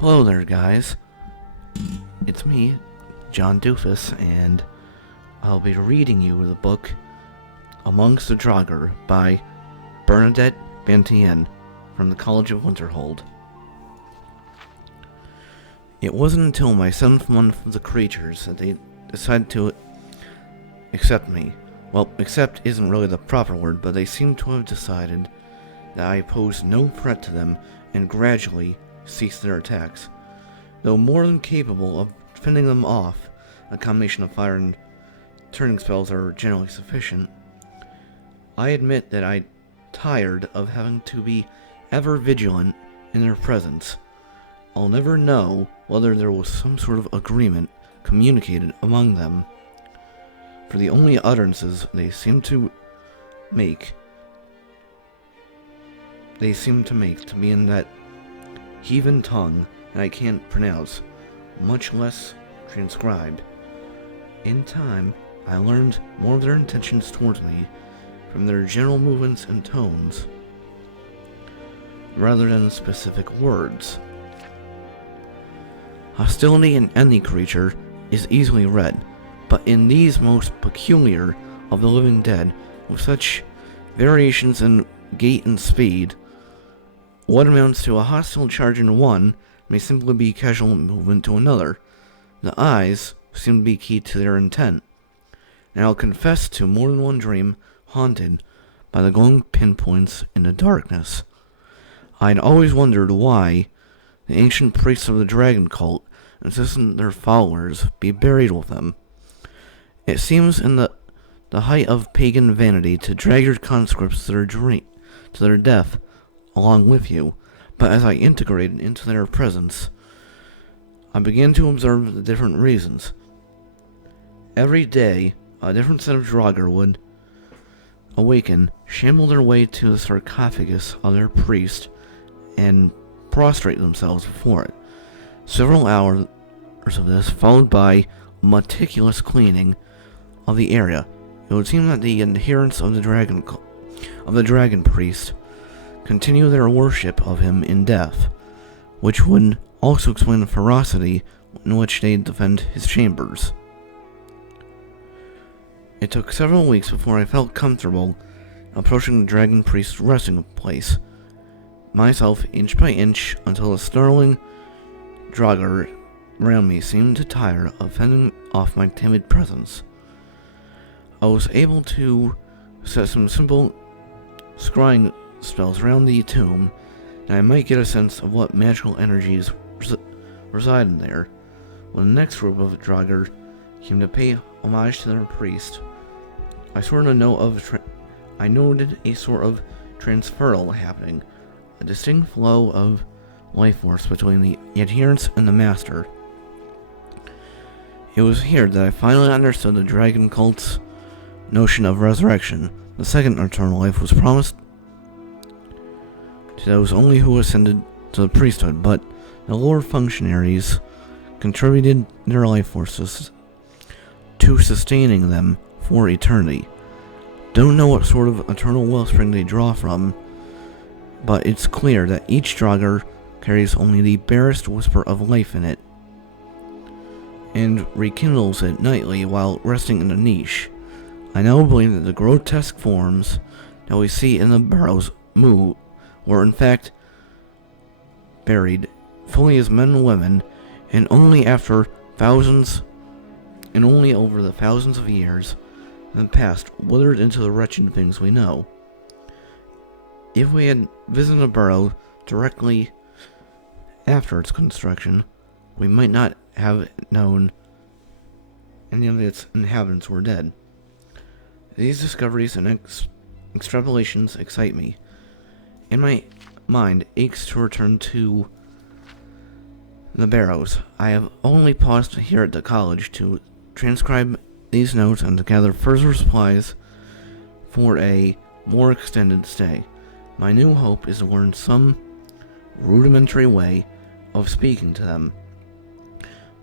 Hello there, guys. It's me, John Doofus, and I'll be reading you the book Amongst the Draugur by Bernadette Bantien from the College of Winterhold. It wasn't until my 7th month of the creatures that they decided to accept me. Well, accept isn't really the proper word, but they seem to have decided that I posed no threat to them and gradually ceased their attacks. Though more than capable of fending them off, a combination of fire and turning spells are generally sufficient, I admit that I'm tired of having to be ever vigilant in their presence. I'll never know whether there was some sort of agreement communicated among them, for the only utterances they seem to make to me in that heathen tongue that I can't pronounce, much less transcribe. In time, I learned more of their intentions towards me from their general movements and tones, rather than specific words. Hostility in any creature is easily read, but in these most peculiar of the living dead, with such variations in gait and speed, what amounts to a hostile charge in one may simply be casual movement to another. The eyes seem to be key to their intent, and I'll confess to more than one dream haunted by the glowing pinpoints in the darkness. I'd always wondered why the ancient priests of the dragon cult insisted their followers be buried with them. It seems in the height of pagan vanity to drag your conscripts to their death along with you, but as I integrated into their presence, I began to observe the different reasons. Every day, a different set of draugur would awaken, shamble their way to the sarcophagus of their priest, and prostrate themselves before it. Several hours of this, followed by meticulous cleaning of the area. It would seem that the adherents of the dragon priest continue their worship of him in death, which would also explain the ferocity in which they defend his chambers. It took several weeks before I felt comfortable approaching the dragon priest's resting place, myself inch by inch, until the snarling draugur around me seemed to tire of fending off my timid presence. I was able to set some simple scrying spells around the tomb, and I might get a sense of what magical energies reside in there. When the next group of draugur came to pay homage to their priest, I noted a sort of transferal happening, a distinct flow of life force between the adherents and the master. It was here that I finally understood the dragon cult's notion of resurrection. The second eternal life was promised to those only who ascended to the priesthood, but the lower functionaries contributed their life forces to sustaining them for eternity. Don't know what sort of eternal wellspring they draw from, but it's clear that each draugur carries only the barest whisper of life in it, and rekindles it nightly while resting in a niche. I now believe that the grotesque forms that we see in the burrows were in fact buried fully as men and women, and only over the thousands of years that passed withered into the wretched things we know. If we had visited a burrow directly after its construction, we might not have known any of its inhabitants were dead. These discoveries and extrapolations excite me, and my mind aches to return to the barrows. I have only paused here at the college to transcribe these notes and to gather further supplies for a more extended stay. My new hope is to learn some rudimentary way of speaking to them,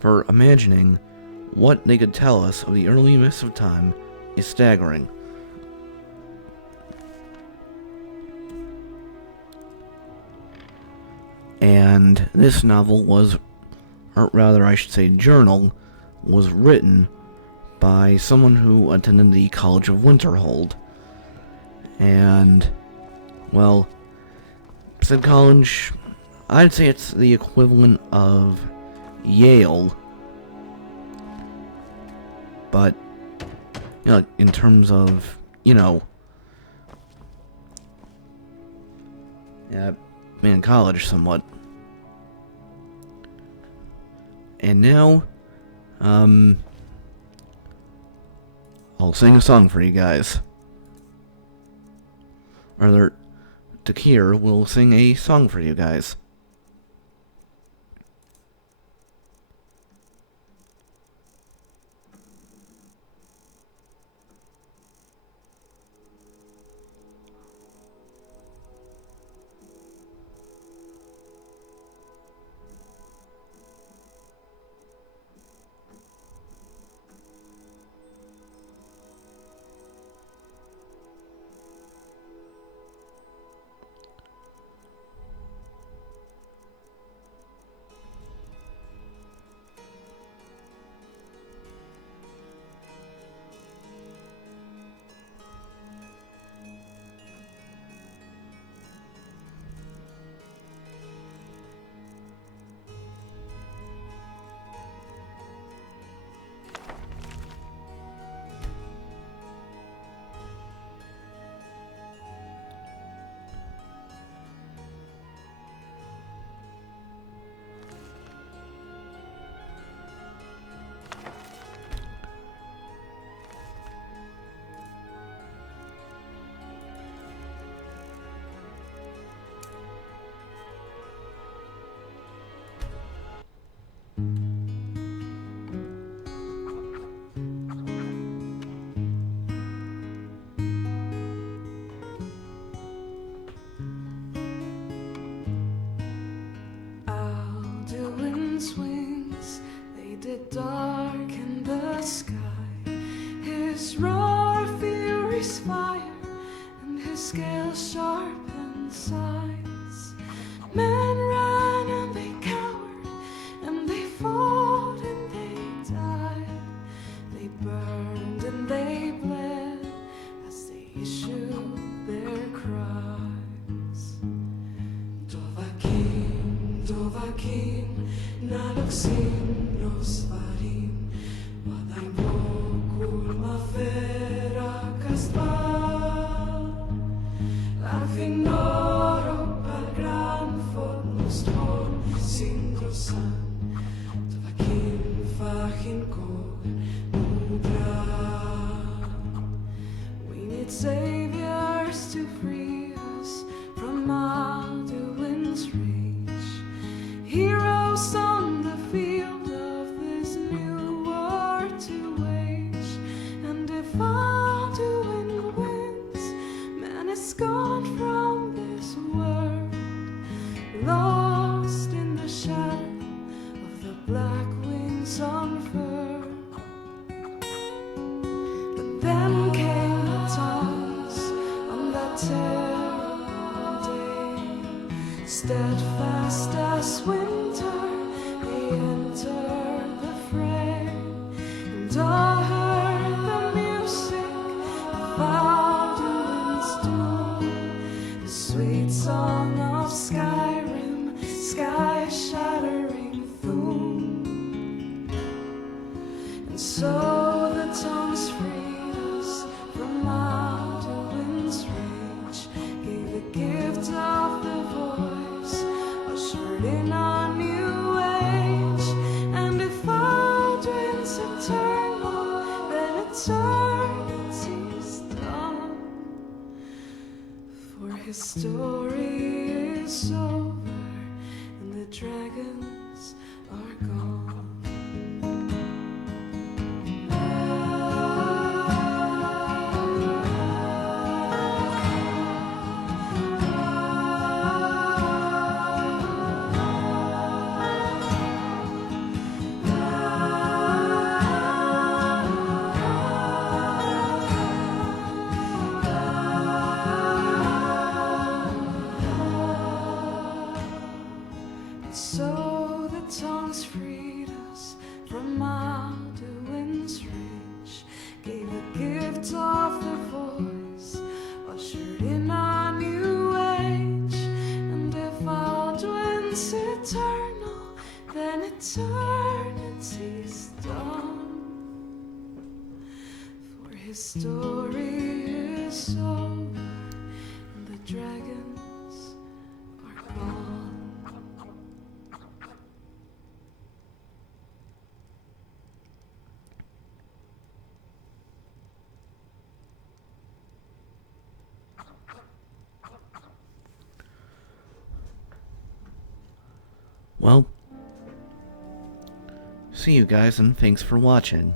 for imagining what they could tell us of the early mists of time is staggering. And this novel was, or rather I should say journal, was written by someone who attended the College of Winterhold. And, well, said college, I'd say it's the equivalent of Yale, but, in terms of, being in college somewhat. And now, I'll sing a song for you guys. Or Takir will sing a song for you guys. Darken the sky, his roar fury's fire, and his scales sharpened sides. Men ran and they cowered, and they fought and they died. They burned and they bled as they issued their cries. Dovakim, naloksim nos varim, vadai bokul mafera kaspar. Lafinoro pagran fod nostrom sindrosan, Dovakim fachin kog mudra. We need saviors to free us from Alduin's reach, heroes on the field of this new war to wage. And if Alduin wins, man is gone from this world, lost in the shadow of the black wings unfurled. But then came the times on that terrible day, steadfast as winter, they entered the fray. And I heard the music of Alduin's doom, the sweet song of Skyrim, sky-shattering Thum. And so the tongues freed us from Alduin's rage, gave the gift of the voice, ushered in a new age. And if Alduin's eternal, then eternity's done, for his story is over and the dragons are gone. And so the tongues freed us from Magdalene's reach, gave a gift of the voice, ushered in a new age. And if Aldwin's eternal, then eternity's done. For his story is over, and the dragons are gone. Well, see you guys, and thanks for watching.